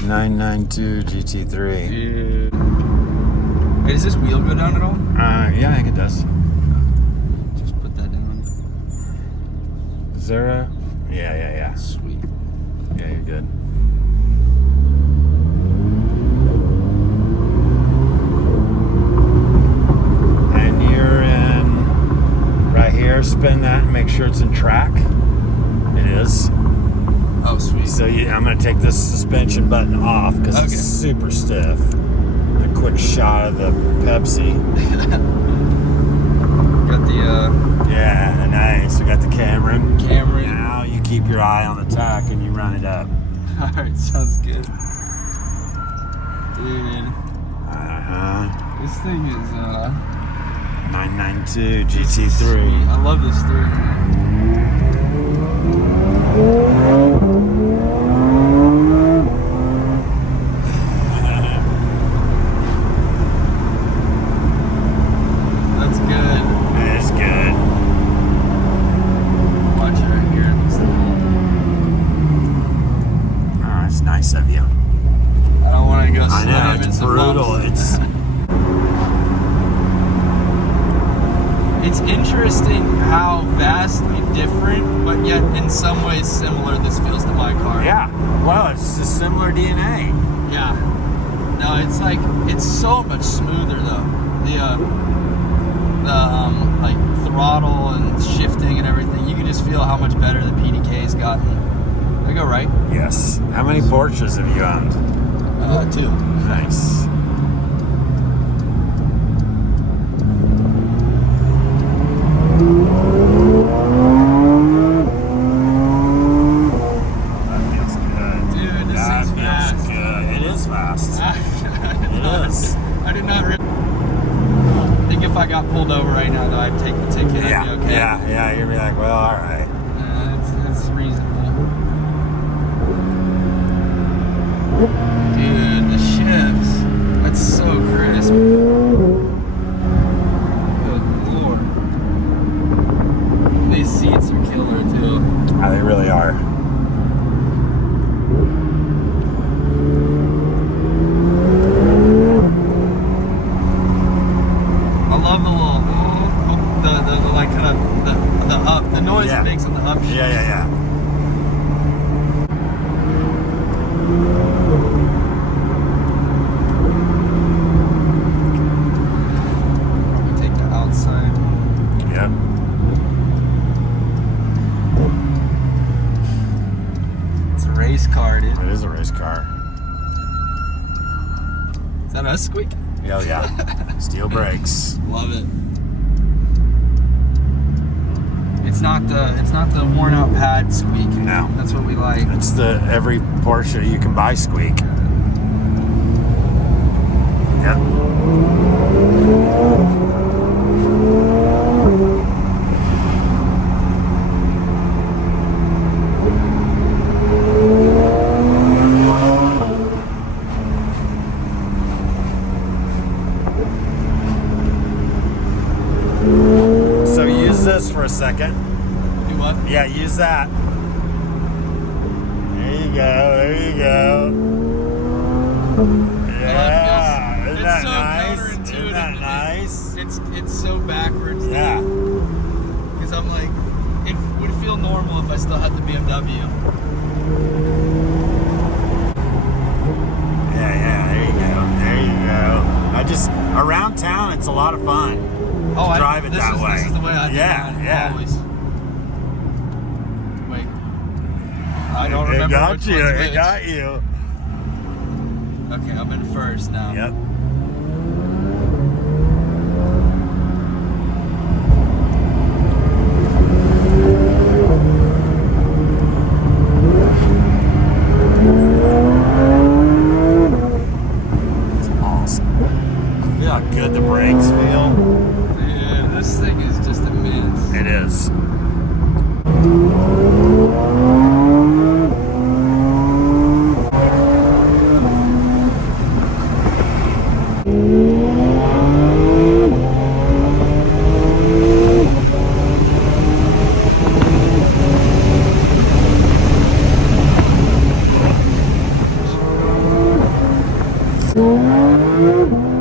992 GT3. Dude. Hey, does this wheel go down at all? Yeah, I think it does. Just put that down. Is there a... Yeah. Sweet. Yeah, you're good. And you're in right here. Spin that and make sure it's in track. It is. Oh, sweet. So I'm going to take this suspension button off because it's super stiff. A quick shot of the Pepsi. Got the Yeah, nice. We got the Cameron. Cameron. Now you keep your eye on the tack and you run it up. Alright, sounds good. Dude. This thing is 992 GT3. sweet. I love this steering wheel. That's good. It is good. Watch it right here. Oh, it's nice of you. I don't want to go I know, slam in it's some brutal. bumps. It's interesting how vastly different, but yet in some ways similar this feels to my car. Yeah. Well, it's a similar DNA. Yeah. No, it's like, it's so much smoother though. The like throttle and shifting and everything, you can just feel how much better the PDK's gotten. I go right? Yes. How many Porsches have you owned? 2. Nice. That feels good. Dude, this That thing's feels fast. good. It is fast. It is. I did not I think if I got pulled over right now, though, I'd take the ticket. Yeah. I'd be okay. Yeah. You'd be like, well, all right. It's reasonable. Dude, the shifts. That's so crisp. Good lord. These seats are killer, too. Oh, they really are. I love the little, the like kind of the up, the noise it makes on the up shift. Yeah. Probably take the outside. Yep. It's a race car, dude. It is a race car. Is that us squeak? Yeah. Steel brakes. Love it. It's not the worn out pad squeak. No. That's what we like. It's the every Porsche you can buy squeak. Yep. So use this for a second. Do what? Yeah, use that. There you go. Yeah. Isn't that so nice? counterintuitive. Isn't that nice? It's so backwards. Yeah. Because I'm like, it would feel normal if I still had the BMW. Yeah, there you go. I just, around town, it's a lot of fun to drive it that way. This is the way I do mine, always. Wait. I don't remember It got which you. one's It which. got you. Okay, I'm in first now. Yep. It's awesome. Feel how good the brakes feel? Dude, this thing is just immense. It is. this.